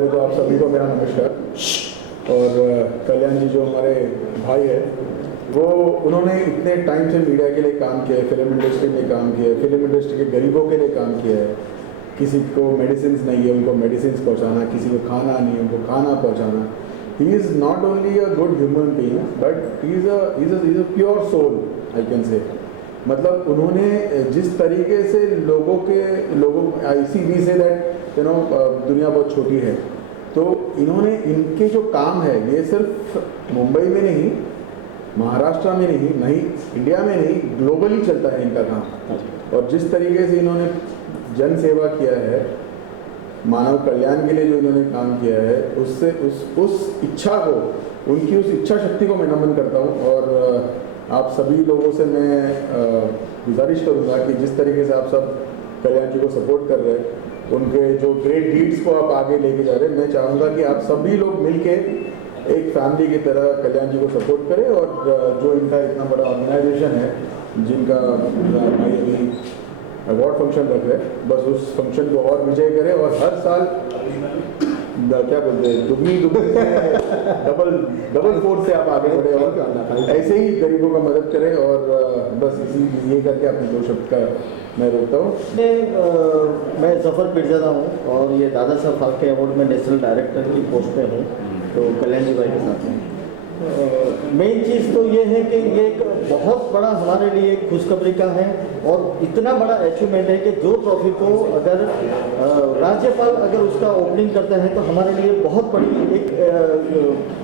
पहले तो आप सभी को मेरा नमस्कार। और कल्याण जी जो हमारे भाई है, वो उन्होंने इतने टाइम से मीडिया के लिए काम किया है, फिल्म इंडस्ट्री में काम किया है, फिल्म इंडस्ट्री के गरीबों के लिए काम किया है। किसी को मेडिसिन नहीं है, उनको मेडिसिन पहुंचाना, किसी को खाना नहीं है, उनको खाना पहुंचाना। He is not only a good human being but he is a pure soul, I can say. मतलब उन्होंने जिस तरीके से लोगों ऐसी भी से दैट यू नो दुनिया बहुत छोटी है, तो इन्होंने इनके जो काम है ये सिर्फ मुंबई में नहीं, महाराष्ट्र में नहीं, इंडिया में नहीं, ग्लोबली चलता है इनका काम। और जिस तरीके से इन्होंने जन सेवा किया है, मानव कल्याण के लिए जो इन्होंने काम किया है, उससे उस इच्छा को, उनकी उस इच्छा शक्ति को मैं नमन करता हूँ। और आप सभी लोगों से मैं गुजारिश करूँगा कि जिस तरीके से आप सब कल्याण जी को सपोर्ट कर रहे हैं, उनके जो ग्रेट डीड्स को आप आगे लेके जा रहे हैं, मैं चाहूँगा कि आप सभी लोग मिलके एक फैमिली की तरह कल्याण जी को सपोर्ट करें। और जो इनका इतना बड़ा ऑर्गेनाइजेशन है, जिनका भाई अभी अवार्ड फंक्शन रख रहे हैं, बस उस फंक्शन को और विजय करें और हर साल क्या बोलते हैं, दुगनी डबल फोर्स से आप आगे बढ़े और ऐसे ही गरीबों का मदद करें। और बस ये करके अपने दो शब्द का मैं रोकता हूँ। मैं जफ़र पिरज़ादा हूँ और ये दादा साहब फाल्के अवार्ड में नेशनल डायरेक्टर की पोस्ट पे हूँ, तो कल्याण जी भाई के साथ में। मेन चीज़ तो ये है कि ये एक बहुत बड़ा हमारे लिए खुशखबरी का है और इतना बड़ा अचीवमेंट है कि जो ट्रॉफी को अगर राज्यपाल अगर उसका ओपनिंग करता है तो हमारे लिए बहुत बड़ी एक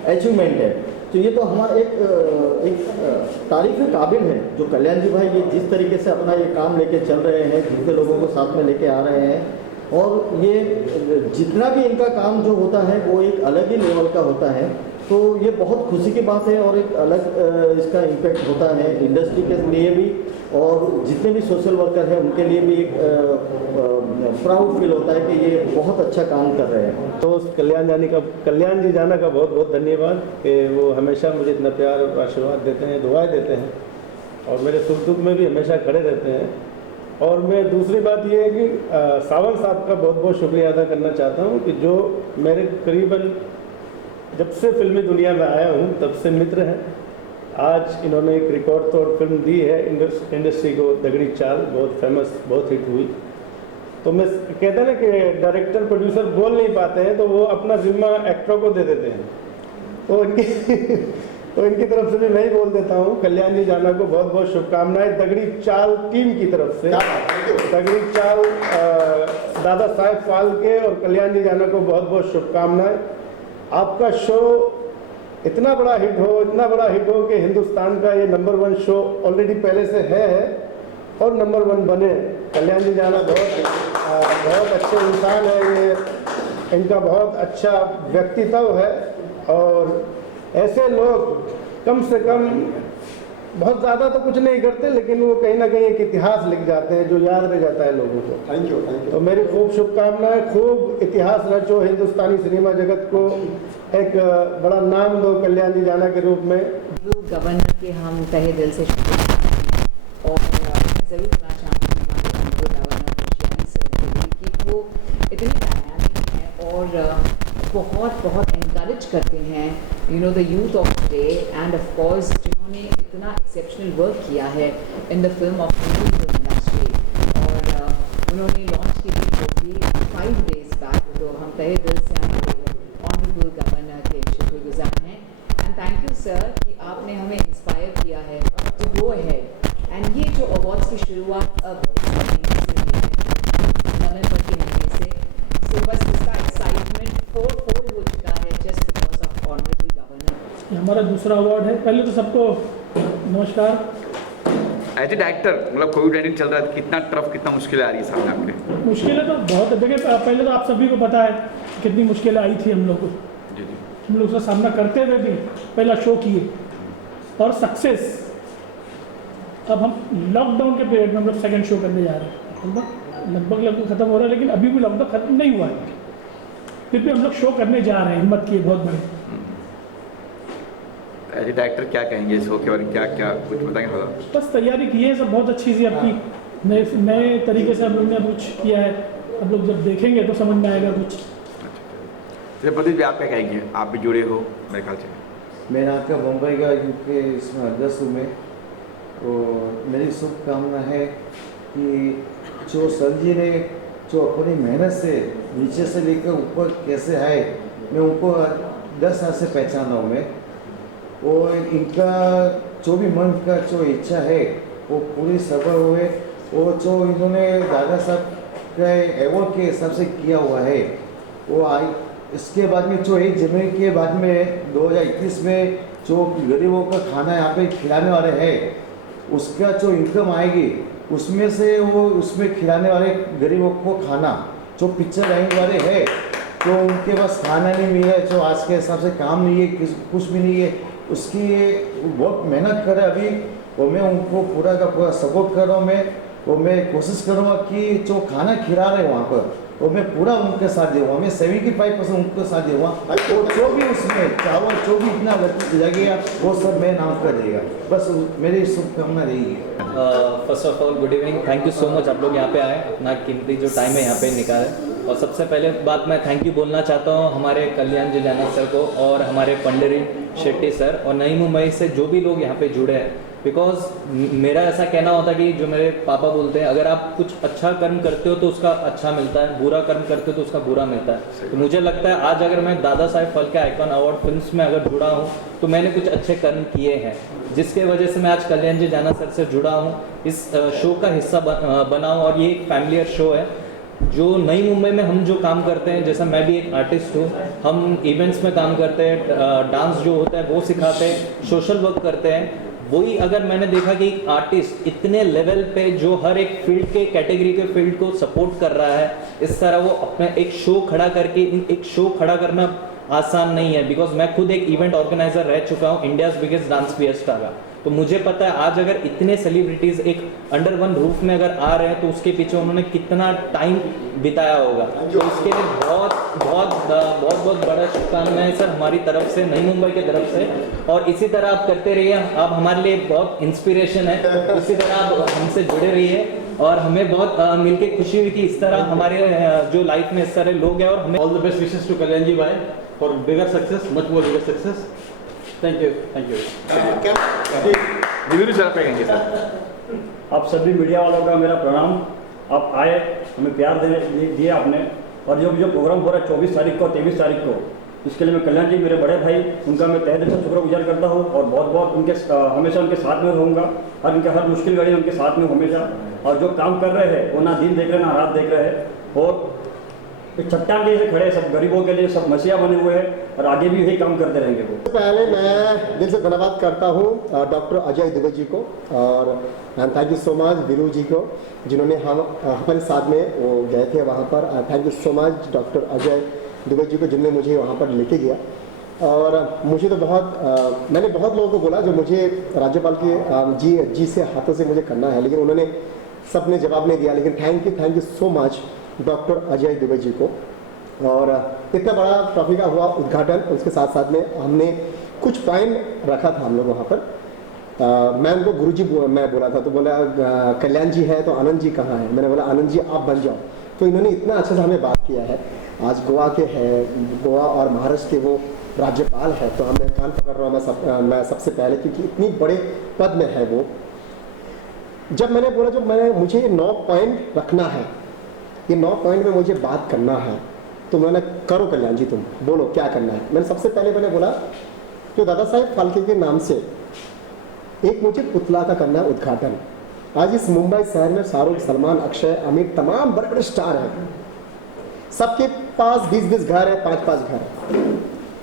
अचीवमेंट है। तो ये तो हमारा एक तारीफ के काबिल है जो कल्याण जी भाई ये जिस तरीके से अपना ये काम लेके चल रहे हैं, जितने लोगों को साथ में लेके आ रहे हैं, और ये जितना भी इनका काम जो होता है वो एक अलग ही लेवल का होता है। तो ये बहुत खुशी की बात है और एक अलग इसका इम्पैक्ट होता है इंडस्ट्री के लिए भी और जितने भी सोशल वर्कर हैं उनके लिए भी एक प्राउड फील होता है कि ये बहुत अच्छा काम कर रहे हैं। तो कल्याण जी जाना का बहुत बहुत धन्यवाद कि वो हमेशा मुझे इतना प्यार और आशीर्वाद देते हैं, दुआएं देते हैं और मेरे सुख दुख में भी हमेशा खड़े रहते हैं। और मैं दूसरी बात ये है कि सावंत साहब का बहुत बहुत शुक्रिया अदा करना चाहता हूँ कि जो मेरे करीबन जब से फिल्मी दुनिया में आया हूँ तब से मित्र हैं। आज इन्होंने एक रिकॉर्ड तोड़ फिल्म दी है इंडस्ट्री को, दगड़ी चाल, बहुत फेमस, बहुत हिट हुई। तो मैं कहते हैं ना कि डायरेक्टर प्रोड्यूसर बोल नहीं पाते हैं तो वो अपना जिम्मा एक्टरों को दे देते हैं, तो इनकी तरफ से भी मैं ही बोल देता हूँ, कल्याण जी जाना को बहुत बहुत शुभकामनाएं दगड़ी चाल टीम की तरफ से। दगड़ी चाल दादा साहेब फाल्के और कल्याण जी जाना को बहुत बहुत शुभकामनाएं। आपका शो इतना बड़ा हिट हो कि हिंदुस्तान का ये नंबर 1 शो ऑलरेडी पहले से है और नंबर 1 बने। कल्याण जी जाना बहुत अच्छे इंसान है, ये इनका बहुत अच्छा व्यक्तित्व है और ऐसे लोग कम से कम बहुत ज़्यादा तो कुछ नहीं करते लेकिन वो कहीं ना कहीं एक इतिहास लिख जाते हैं जो याद रह जाता है लोगों को। Thank you. तो मेरी खूब शुभकामनाएं, खूब इतिहास रचो, हिंदुस्तानी सिनेमा जगत को एक बड़ा नाम दो कल्याण जी जाना के रूप में। गवर्नर के हम तहे दिल से शुक्रिया और मैं ज़रूर कहना चाहूँगी गवर्नर सर कि वो इतनी डायनामिक है और बहुत एनकरेज करते हैं the youth of today end of course जिन्होंने इतना एक्सेप्शनल वर्क किया है इन द फिल्म इंडस्ट्री। और उन्होंने लॉन्च की थी मूवी 5 days बैक, तो हम तहे दिल से ऑनरेबल गवर्नर के शुक्रगुजार हैं। एंड थैंक यू सर कि आपने हमें इंस्पायर किया है टू गो अहेड। एंड ये जो अवार्ड्स की शुरुआत अब नवंबर के महीने से, तो बस इसका एक्साइटमेंट 4-4 हो चुका है just because of honourable governor. ये हमारा दूसरा अवार्ड है। पहले तो सबको नमस्कार। एज ए डायरेक्टर मतलब कोविड-19 चल रहा है, कितना टफ, कितना मुश्किलें आ रही है सामने आपके? मुश्किलें तो बहुत है। देखिए पहले तो आप सभी को पता है कितनी मुश्किलें आई थी हम लोग को। हम लोग उसका सामना करते हुए भी पहला शो किए और सक्सेस। अब हम लॉकडाउन के पीरियड में हम लोग सेकेंड शो करने जा रहे हैं, लगभग ख़त्म हो रहा है लेकिन अभी भी लॉकडाउन ख़त्म नहीं हुआ है, फिर भी हम लोग शो करने जा रहे हैं, हिम्मत किए बहुत बड़ी। एज ए डायरेक्टर क्या कहेंगे इस शो के बारे में, क्या कुछ बताएंगे? बस तैयारी की है सब बहुत अच्छी सी अपनी नए तरीके से हम लोग ने कुछ किया है। अब लोग जब देखेंगे तो समझ में आएगा कुछ। चलिए प्रदीप जी आप क्या कहेंगे, आप भी जुड़े हो मेरे ख्याल से। मैं आपका मुंबई का यूके इसमें अध्यक्ष हूँ मैं, तो मेरी शुभकामना है कि जो सर जी ने जो अपनी मेहनत से नीचे से लेकर ऊपर कैसे आए, मैं उनको 10 साल से पहचान रहा हूँ मैं, और इनका जो भी मन का जो इच्छा है वो पूरी सफल हुए, और जो इन्होंने दादा साहब के अवार्ड के हिसाब से किया हुआ है वो आई। इसके बाद में जो 1 जनवरी के बाद में 2021 में जो गरीबों का खाना यहाँ पे खिलाने वाले हैं, उसका जो इनकम आएगी उसमें से वो उसमें खिलाने वाले गरीबों को खाना, जो पिक्चर आने वाले हैं तो उनके पास खाना नहीं मिला है, जो आज के हिसाब से काम नहीं है, कुछ भी नहीं है, उसकी बहुत मेहनत करे अभी, वो मैं उनको पूरा का पूरा सपोर्ट कर रहा हूँ मैं, वो मैं कोशिश करूँगा कि जो खाना खिला रहे वहाँ पर वो मैं पूरा उनके साथ दूँगा, मैं 75% उनके साथ दूँगा, और जो भी उसमें चावल जो भी इतना लगेगा वो सब मैं नाम कर देगा। बस मेरी शुभकामना रही है। First of all good evening, thank you so much आप लोग यहाँ पे आए, अपना कीमती जो टाइम है यहाँ पे निकाले। और सबसे पहले बात मैं थैंक यू बोलना चाहता हूँ हमारे कल्याण जी जाना सर को और हमारे पंडरी शेट्टी सर और नई मुंबई से जो भी लोग यहाँ पे जुड़े हैं, बिकॉज मेरा ऐसा कहना होता है कि जो मेरे पापा बोलते हैं, अगर आप कुछ अच्छा कर्म करते हो तो उसका अच्छा मिलता है, बुरा कर्म करते हो तो उसका बुरा मिलता है। तो मुझे लगता है आज अगर मैं Dada Saheb Phalke icon award films में अगर जुड़ा हूँ तो मैंने कुछ अच्छे कर्म किए हैं, जिसके वजह से मैं आज कल्याण जी जाना सर से जुड़ा हूँ, इस शो का हिस्सा बना हूँ। और ये एक फैमिलियर शो है जो नई मुंबई में हम जो काम करते हैं, जैसा मैं भी एक आर्टिस्ट हूँ, हम इवेंट्स में काम करते हैं, डांस जो होता है वो सिखाते हैं, सोशल वर्क करते हैं। वही अगर मैंने देखा कि एक आर्टिस्ट इतने लेवल पे जो हर एक फील्ड के कैटेगरी के फील्ड को सपोर्ट कर रहा है, इस तरह वो अपने एक शो खड़ा करके, एक शो खड़ा करना आसान नहीं है, बिकॉज मैं खुद एक इवेंट ऑर्गेनाइजर रह चुका हूँ इंडियाज बिगेस्ट डांस फिएस्टा का। तो मुझे पता है आज अगर इतने सेलिब्रिटीज एक अंडर वन रूफ में अगर आ रहे हैं तो उसके पीछे उन्होंने कितना टाइम बिताया होगा। तो उसके लिए बहुत बहुत बहुत बहुत बड़ा शुभकामनाएं सर हमारी तरफ से, नई मुंबई की तरफ से। और इसी तरह आप करते रहिए, आप हमारे लिए बहुत इंस्पिरेशन है, इसी तरह आप हमसे जुड़े रहिए। और हमें बहुत मिलके खुशी हुई कि इस तरह हमारे जो लाइफ में इस तरह लोग हैं। और हमें all the best wishes to Kalyan ji भाई for bigger success, much more bigger success. Thank you, thank you. Divya sir पे कहेंगे सर। आप सभी मीडिया वालों का मेरा प्रणाम। आप आए, हमें प्यार दिए आपने, और जो प्रोग्राम हो रहा है 24 तारीख को और 23 तारीख को, इसके लिए मैं कल्याण जी मेरे बड़े भाई, उनका मैं तहे दिल से शुक्रगुजार करता हूँ और बहुत बहुत उनके हमेशा उनके साथ में रहूँगा। और उनके हर मुश्किल घड़ी उनके साथ में हमेशा, और जो काम कर रहे हैं वो ना दिन देख रहे ना रात देख रहे हैं, और एक चट्टान जैसे खड़े सब गरीबों के लिए, सब मसीहा बने हुए हैं और आगे भी यही काम करते रहेंगे वो। पहले मैं दिल से धन्यवाद करता हूँ डॉक्टर अजय दुबे जी को, और thank you so much Veeru ji को, जिन्होंने हमारे साथ में वो गए थे वहाँ पर। Thank you so much doctor Ajay Dubey ji को, जिन्होंने मुझे वहाँ पर लेके गया। और मुझे तो बहुत मैंने बहुत लोगों को बोला जो मुझे राज्यपाल के जी से हाथों से मुझे करना है, लेकिन उन्होंने सबने जवाब नहीं दिया। लेकिन thank you so much doctor Ajay Dubey ji को। और इतना बड़ा ट्रॉफी का हुआ उद्घाटन, उसके साथ साथ में हमने कुछ पॉइंट रखा था हम लोग वहाँ पर। मैं उनको गुरुजी मैं बोला था, तो बोला कल्याण जी है तो आनंद जी कहाँ है। मैंने बोला आनंद जी आप बन जाओ। तो इन्होंने इतना अच्छे से हमें बात किया है। आज गोवा के हैं, गोवा और महाराष्ट्र के वो राज्यपाल है, तो मैं कान पकड़ रहा हूँ मैं सबसे पहले, क्योंकि इतनी बड़े पद में है वो। जब मैंने बोला जो मुझे 9 पॉइंट रखना है, ये 9 पॉइंट में मुझे बात करना है, तो मैंने करो कल्याण जी तुम बोलो क्या करना है। मैंने सबसे पहले बोला जो दादा साहेब फाल्के के नाम से एक मुझे पुतला का करना है उद्घाटन। आज इस मुंबई शहर में शाहरुख, सलमान, अक्षय, आमिर, तमाम बड़े बड़े स्टार हैं, सबके पास 20-20 घर है, 5-5 घर है,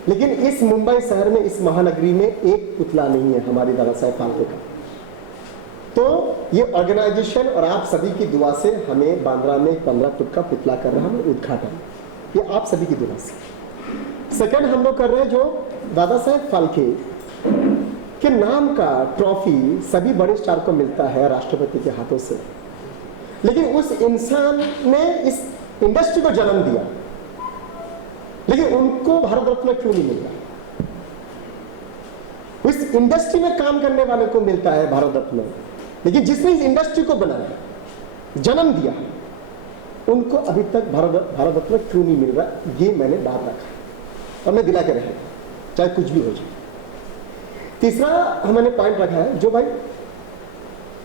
लेकिन इस मुंबई शहर में, इस महानगरी में एक पुतला नहीं है हमारी दादा साहेब फाल्के का। तो ये ऑर्गेनाइजेशन और आप सभी की दुआ से हमें बांद्रा में 15 फुट का पुतला कर रहा है उद्घाटन, ये आप सभी की दुआ से। सेकंड हम लोग कर रहे हैं जो दादा साहेब फाल्के के नाम का ट्रॉफी सभी बड़े स्टार को मिलता है राष्ट्रपति के हाथों से, लेकिन उस इंसान ने इस इंडस्ट्री को जन्म दिया, लेकिन उनको भारत रत्न क्यों नहीं मिल रहा? इस इंडस्ट्री में काम करने वाले को मिलता है भारत रत्न, लेकिन जिसने इस इंडस्ट्री को बनाया, जन्म दिया, उनको अभी तक भारत रत्न क्यों नहीं मिल रहा? ये मैंने बात रखा। और मैं दिला के रहेगा, चाहे कुछ भी हो जाए। तीसरा हमने पॉइंट रखा है, जो भाई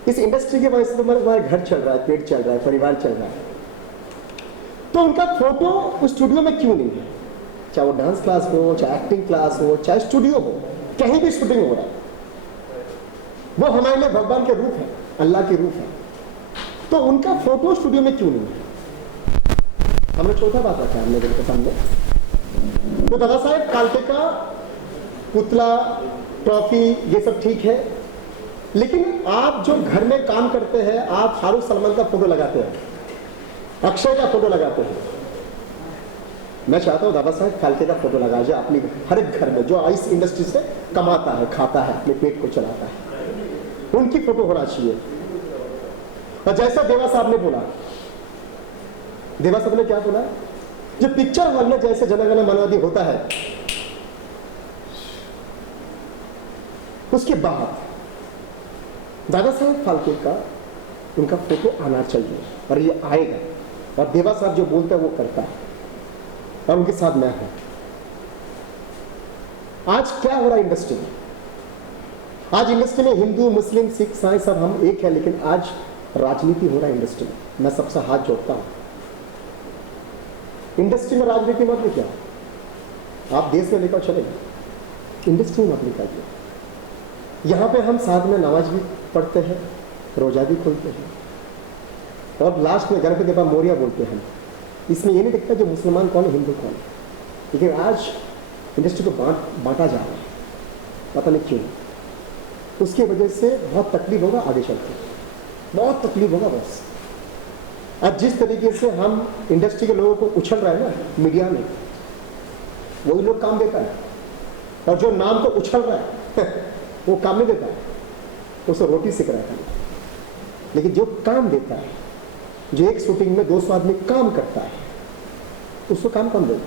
इस इंडस्ट्री की वजह से तुम्हारे घर चल रहा है, पेट चल रहा है, परिवार चल रहा है, तो उनका फोटो उस स्टूडियो में क्यों नहीं है? चाहे वो डांस क्लास हो, चाहे एक्टिंग क्लास हो, चाहे स्टूडियो हो, कहीं भी शूटिंग हो रहा है, वो हमारे लिए भगवान के रूप है, अल्लाह के रूप है, तो उनका फोटो स्टूडियो में क्यों नहीं है? हमने चौथा बात रखा है हमने दिन के सामने, तो दादा साहेब फाल्के का पुतला, ट्रॉफी, ये सब ठीक है, लेकिन आप जो घर में काम करते हैं, आप शाहरुख सलमान का फोटो लगाते हैं, अक्षय का फोटो लगाते हैं। मैं चाहता हूं दादा साहेब फाल्के का फोटो लगा जाए अपनी हर एक घर में, जो इस इंडस्ट्री से कमाता है, खाता है, अपने पेट को चलाता है, उनकी फोटो होना चाहिए। और जैसा देवा साहब ने बोला, देवा साहब ने क्या बोला, जो पिक्चर हॉल में जैसे जनगण मन होता है, उसके बाद दादा साहेब फाल्के का उनका फोटो आना चाहिए, और ये आएगा, और देवा साहब जो बोलते हैं वो करता है, और उनके साथ मैं हूं। आज क्या हो रहा है इंडस्ट्री में? आज इंडस्ट्री में हिंदू, मुस्लिम, सिख, ईसाई सब हम एक है, लेकिन आज राजनीति हो रहा है इंडस्ट्री में। मैं सबसे हाथ जोड़ता हूं, इंडस्ट्री में राजनीति मत लेके आओ, आप देश में लेकर चले, इंडस्ट्री में मत लेकर आइए। यहाँ पे हम साथ में नमाज भी पढ़ते हैं, रोजा भी खोलते हैं, और लास्ट में गणपति बाबा मोरिया बोलते हैं। इसमें ये नहीं दिखता जो मुसलमान कौन है, हिंदू कौन है, लेकिन आज इंडस्ट्री को बांटा जा रहा है, पता नहीं क्यों। उसकी वजह से बहुत तकलीफ होगा आगे चलकर, बहुत तकलीफ होगा बस। आज जिस तरीके से हम इंडस्ट्री के लोगों को उछल रहे हैं ना मीडिया में, वही लोग काम देता है, और जो नाम को उछल रहा है वो काम नहीं देता है, उसे रोटी सिक रहा है। लेकिन जो काम देता है, जो एक शूटिंग में 200 आदमी काम करता है, उसको काम कम देता है।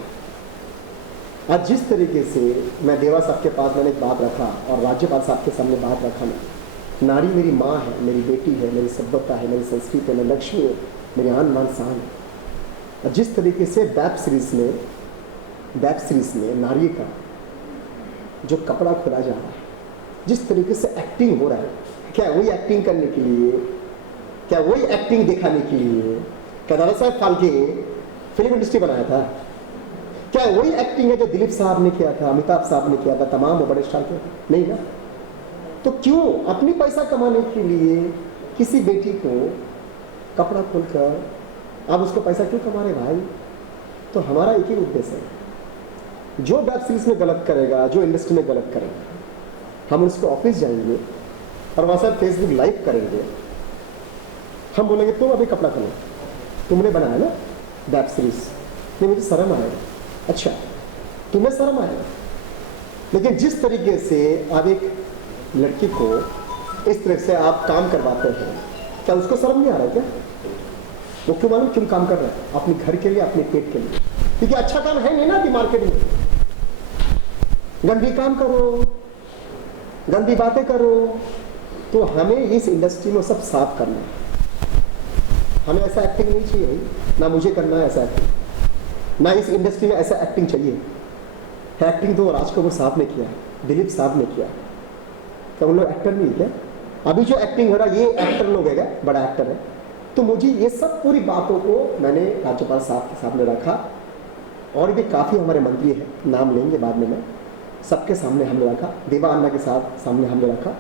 आज जिस तरीके से मैं देवा साहब के पास मैंने एक बात रखा, और राज्यपाल साहब के सामने बात रखा, मैं नारी मेरी माँ है, मेरी बेटी है, मेरी सभ्यता है, मेरी संस्कृति है, मेरी लक्ष्मी है, मेरी आन बान शान है। और जिस तरीके से वेब सीरीज में नारी का जो कपड़ा खुला जा रहा है, जिस तरीके से एक्टिंग हो रहा है, क्या वही एक्टिंग करने के लिए, क्या वही एक्टिंग दिखाने के लिए क्या दादा साहेब फाल्के फिल्म इंडस्ट्री बनाया था? क्या वही एक्टिंग है जो दिलीप साहब ने किया था, अमिताभ साहब ने किया था, तमाम बड़े स्टार किया था? नहीं ना। तो क्यों अपनी पैसा कमाने के लिए किसी बेटी को कपड़ा खोलकर आप उसको पैसा क्यों कमा रहे भाई? तो हमारा एक ही उद्देश्य है, जो वेब सीरीज में गलत करेगा, जो इंडस्ट्री में गलत करेगा, हम उसको ऑफिस जाएंगे और वहाँ से फेसबुक लाइव करेंगे, हम बोलेंगे तुम अभी कपड़ा खोलो, तुमने बनाया ना वेब सीरीज, नहीं मुझे शर्म आएगा। अच्छा तुम्हें शर्म आएगा, लेकिन जिस तरीके से आप एक लड़की को इस तरह से आप काम करवाते हैं, क्या उसको शर्म नहीं आ रहा है क्या? वो क्यों मालूम क्यों काम कर रहा है? अपने घर के लिए, अपने पेट के लिए, क्योंकि अच्छा काम है नहीं ना अभी मार्केट में। गंदी काम करो, गंदी बातें करो, तो हमें इस इंडस्ट्री में सब साफ करना है। हमें ऐसा एक्टिंग नहीं चाहिए भाई, ना मुझे करना है ऐसा एक्टिंग, ना इस इंडस्ट्री में ऐसा एक्टिंग चाहिए। एक्टिंग तो राज कपूर साहब ने किया, दिलीप साहब ने किया, तो उन लोग एक्टर नहीं है क्या? अभी जो एक्टिंग हो रहा है ये एक्टर लोग है क्या? बड़ा एक्टर है। तो मुझे ये सब पूरी बातों को मैंने राज्यपाल साहब के सामने रखा, और भी काफ़ी हमारे मंत्री हैं, नाम लेंगे बाद में, मैं सबके सामने हमने रखा, देवा अन्ना के साथ सामने हमने रखा।